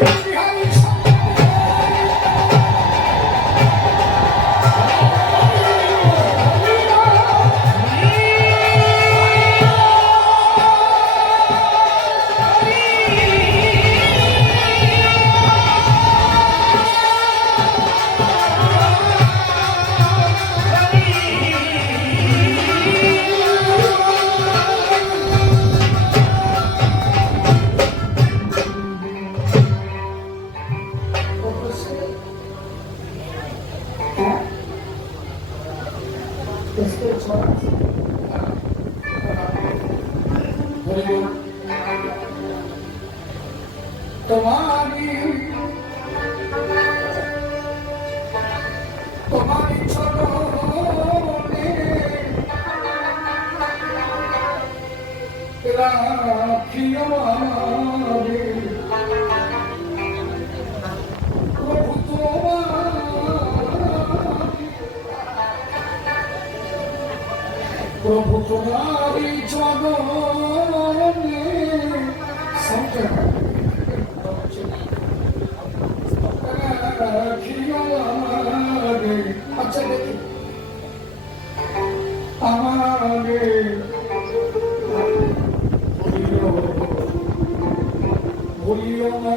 Thank you. তোমারি তোমারি চরণে রাখিও আমারে। প্রভু তোমারি রাখিও আচ্ছা ভুলিও না।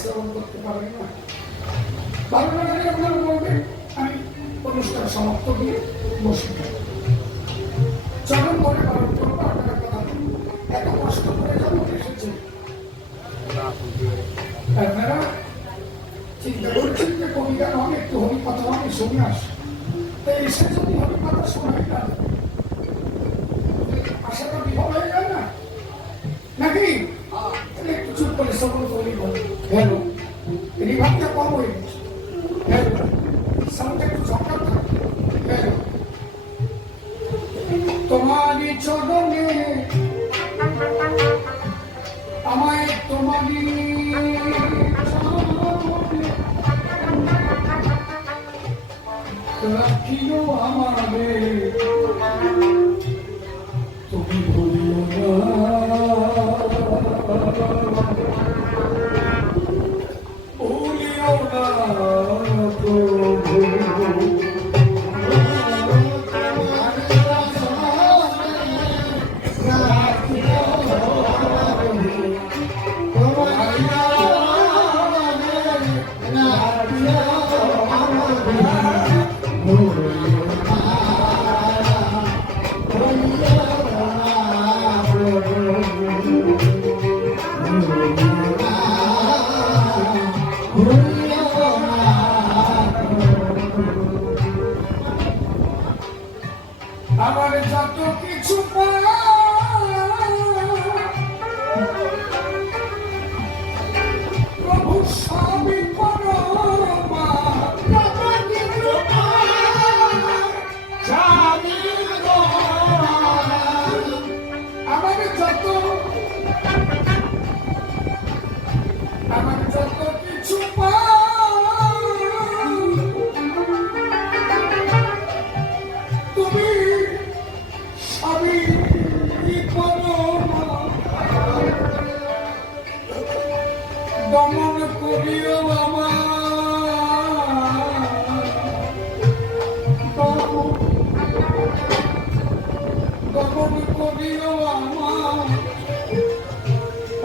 শ্রবণ করতে পারবে না। ভালো বলবেন, আমি অনুষ্ঠান সমাপ্ত দিয়ে বসে। চরম করে পালন করব আপনারা কথা এত কষ্ট করে যখন এসেছে আপনারা চিন্তা করছেন যে কবিতা নয় একটু হরিকথা আমি শুনে আসি আমার যত কিছু পাওয়া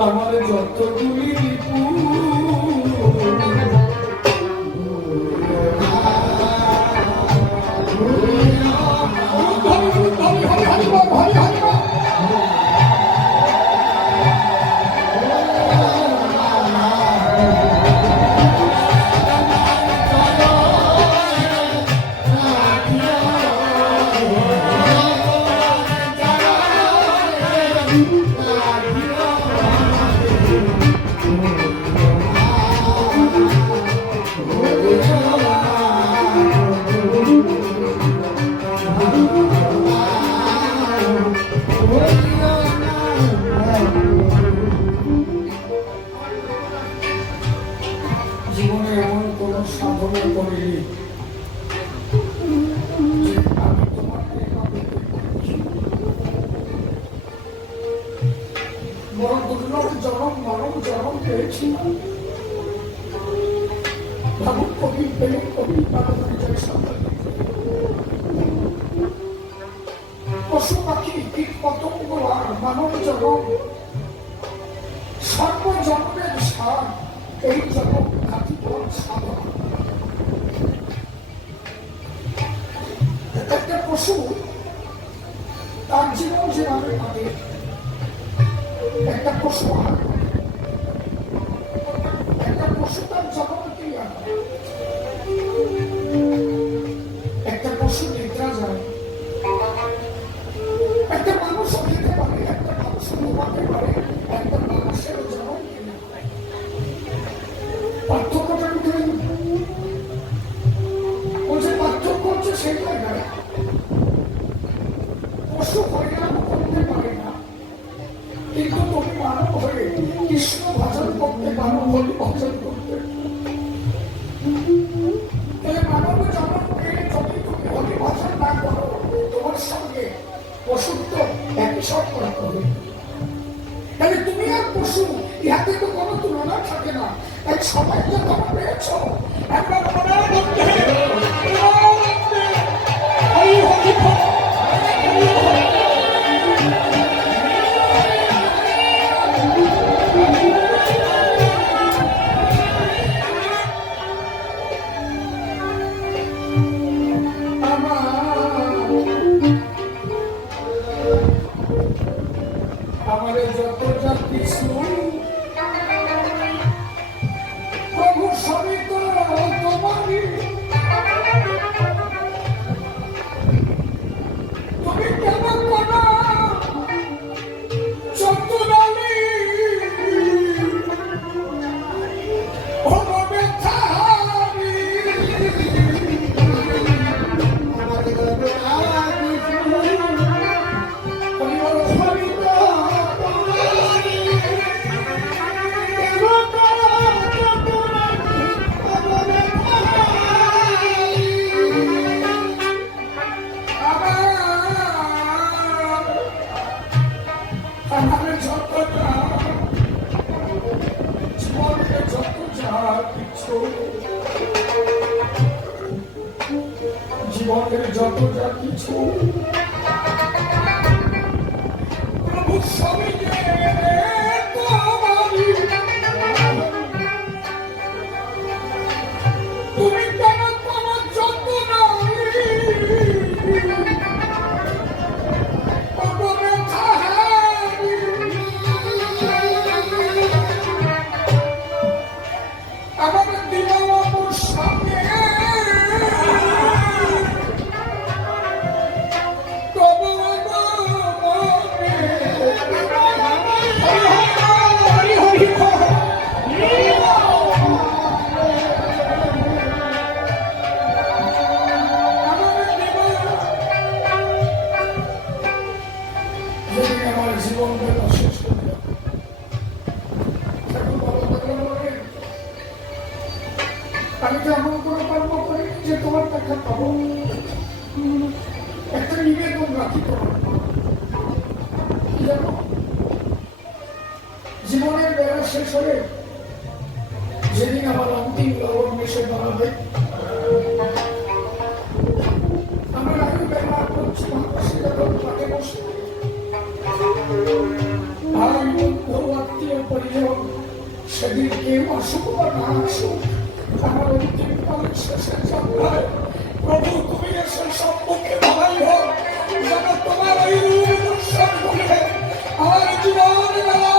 আমাদের যতগুলি একটা পশু তার জীবন যেভাবে কাটে একটা পশু একটা পশু তার জগৎকেই আনে করতে পারে না। কিন্তু তুমি কৃষ্ণ যেন জীবনের বেলা শেষ হলে যেদিন আমার অন্তিম লবণ মেশে দাঁড়াবে আমার আগে বেলা করছি আত্মীয়, পরিজন, সেদিন কেউ আসুক বা না আমার অন্তিম কালের শেষে প্রভু, তুমি এসে সম্মুখে তোমার এই দর্শন আমার জীবন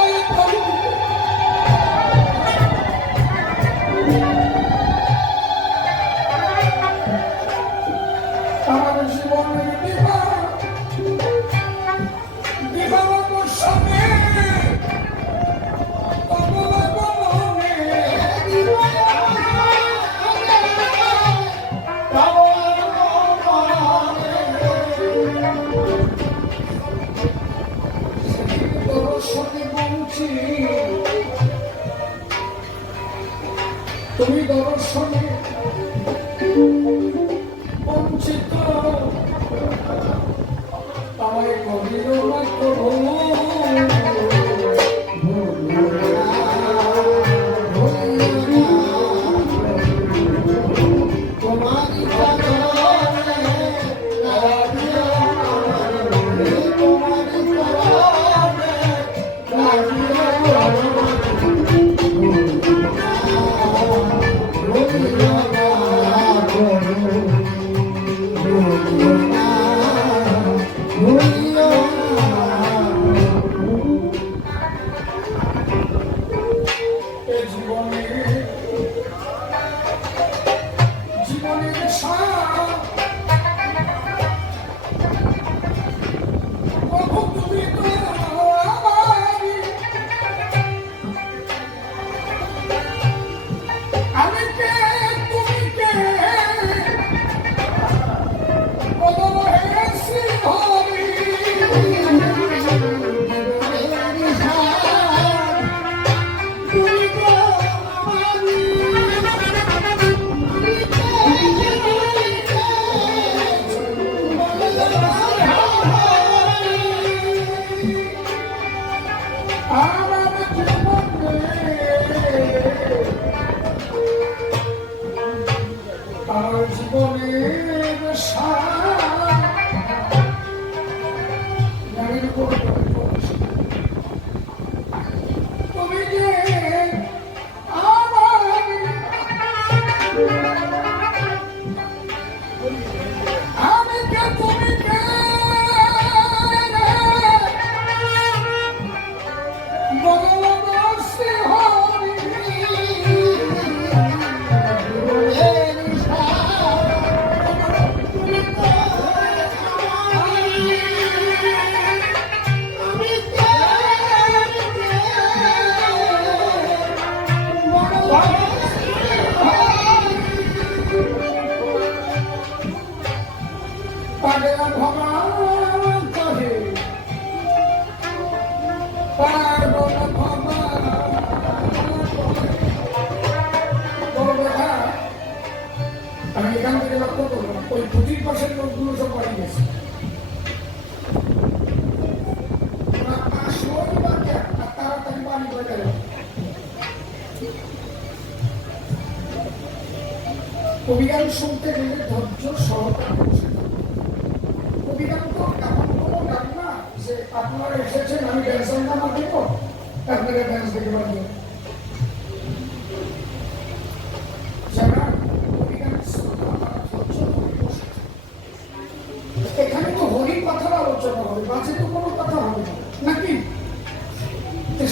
এখানে তো হরির কথার আলোচনা হবে, বাজে তো কোনো কথা হবে না। নাকি?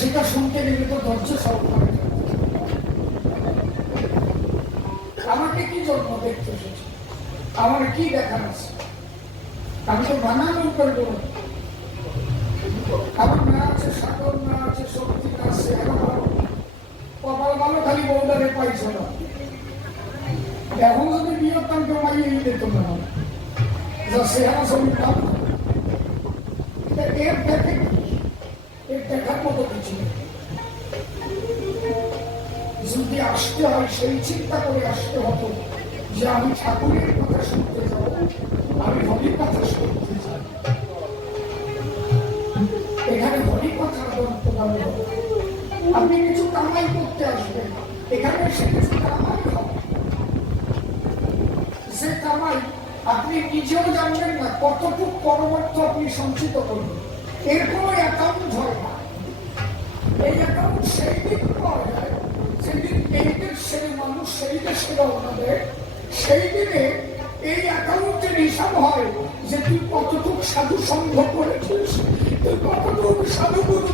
সেটা শুনতে গেলে তো ধৈর্য সহকারে আমাকে কি জন্ম দেখতে এসেছে? আমার কি দেখার আছে? আমি তো বানানো করব আমার না আছে সাগর, না আছে শক্তি, না আছে। কপাল ভালো, খালি বৌদারে পাইছে না। এখন যদি বিয়ে তো মাইয়ে দিত না যা সেহারা ছবি পাব এর দেখে এর দেখার মতো কিছু যদি আসতে হয় সেই চিন্তা করে আসতে হতো যে আমি ঠাকুরের কথা শুনতে যাব আমি হরির কথা শুনতে চাই এখানে হরি কথা প্রদান আপনি কিছু কামাই করতে আসবেন এখানে এসে কিছু কামাই হবে সে কামাই আপনি নিজেও জানবেন না কতটুকু পরবর্তী আপনি সঞ্চিত করবেন। এর কোনো অ্যাকাউন্ট হয় না। এই অ্যাকাউন্ট সেই দিন পাওয়া যায় সেদিন এই দেশের মানুষ সেই দেশে রওনা দেয় সেই দিনে এই অ্যাকাউন্টের হিসাব হয় যে তুই কতটুকু সাধু সংঘ করেছিস, তুই কতটুকু সাধু গুরু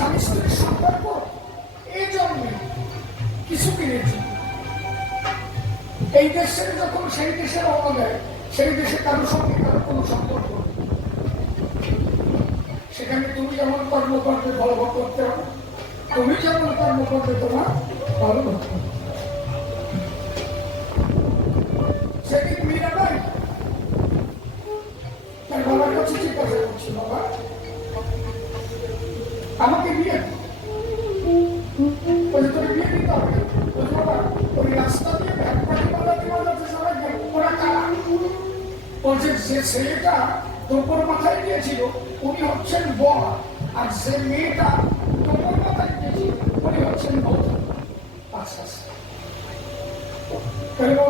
স্বামী সম্পর্ক এই জন্মে কিছু কিনেছি এই দেশের যখন সেই দেশের দেয় সেই দেশে কারোর সঙ্গে কারোর কোনো সম্পর্ক সেখানে তুমি যেমন কর্ম করবে, ভালো করতে হবে তুমি যেমন কর্ম করবে, তোমার ভালো করতে হবে। যে ছেলেটা তোপর মাথায় গিয়েছিল, উনি হচ্ছেন বর। আর যে মেয়েটা তোপর মাথায় দিয়েছিল উনি হচ্ছেন আচ্ছা আচ্ছা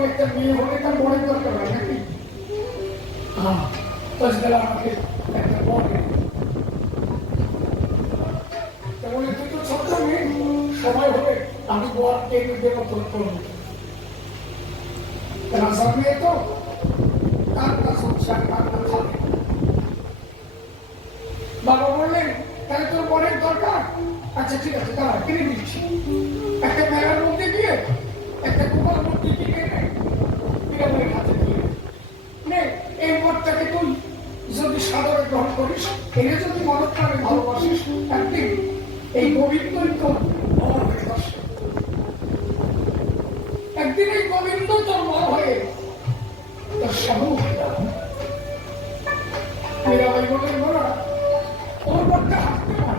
একটা মেয়ে হলে তার দরকার হয় নাকি? আমাকে একটা বর তুই তো ছোট মেয়ে সময় আমি বর টেনে দেবো তোর করব তো সংসার না বাবা বললেন, তাহলে তোর বরের দরকার? আচ্ছা ঠিক আছে, দাঁড়া, কিনে দিচ্ছি একটা মেলার মধ্যে দিয়ে একটা গোপাল মূর্তি কিনে এই বরটাকে তুই যদি সাদরে গ্রহণ করিস, এনে যদি মনত প্রাণে ভালোবাসিস, একদিন এই গোবিন্দই তোর বললেন বলা ওর বরটা হাঁটতে না।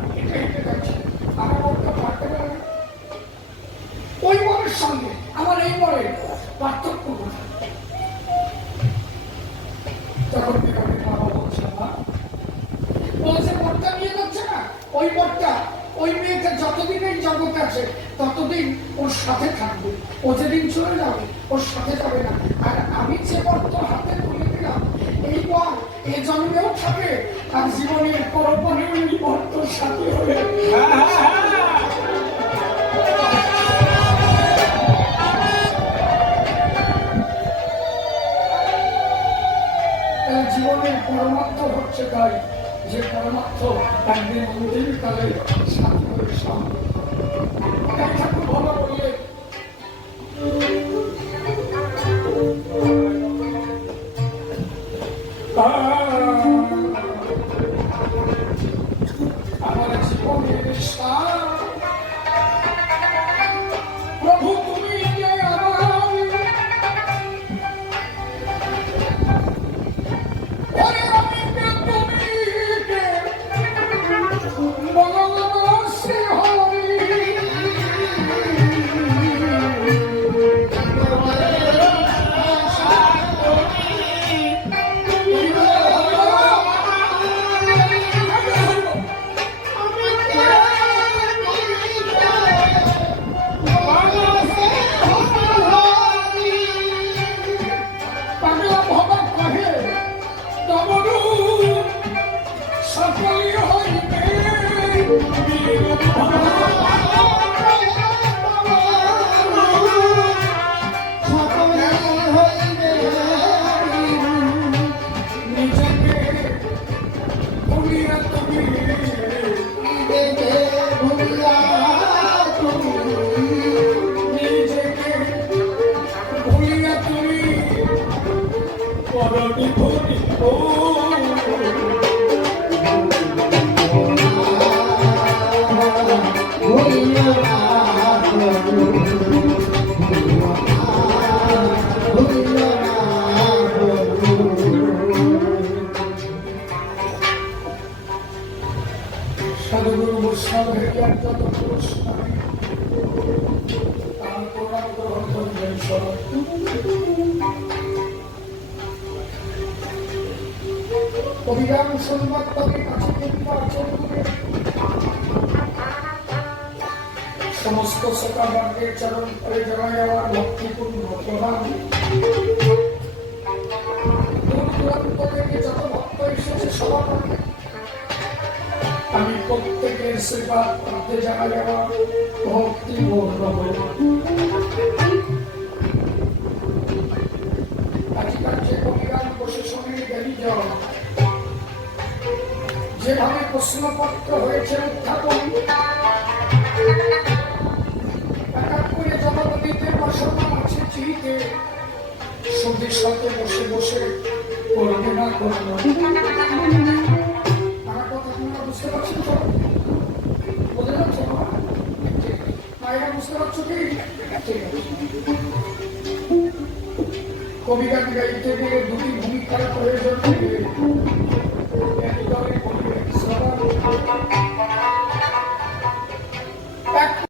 ওই বরটা ওই মেয়েটা যতদিন এই আছে ততদিন ওর সাথে থাকবে ও যেদিন চলে যাবে ওর সাথে যাবে না আর আমি যে বর তোর হাতে তুলে দিলাম এই বর এ জন্মেও থাকে আর জীবনের পরপরেও এই সাথে হবে। জীবনের পরমার্থ হচ্ছে তাই, যে পরমার্থ একদিন অন্তিম কালে সাথী হয়ে সামনে। সকল হইবে। তার প্রণাম গ্রহণ করবেন সবাই অভিযান সংবাদ তবে কাছে সমস্ত সকাবারকে চরণ করে জানা যাওয়ার ভক্তিপূর্ণ প্রধান জন যেভাবে প্রশ্নপত্র হয়েছে উত্থাপন জবাব দিতে বসানো আছে চিঠিতে। সন্ধির সাথে বসে বসে করবে না করব আমার কথা বুঝতে পারছেন জায়গা বুঝতে পারছ কি? কবিতা বিদায়ী থেকে দুটি ভূমিকা প্রয়োজন থেকে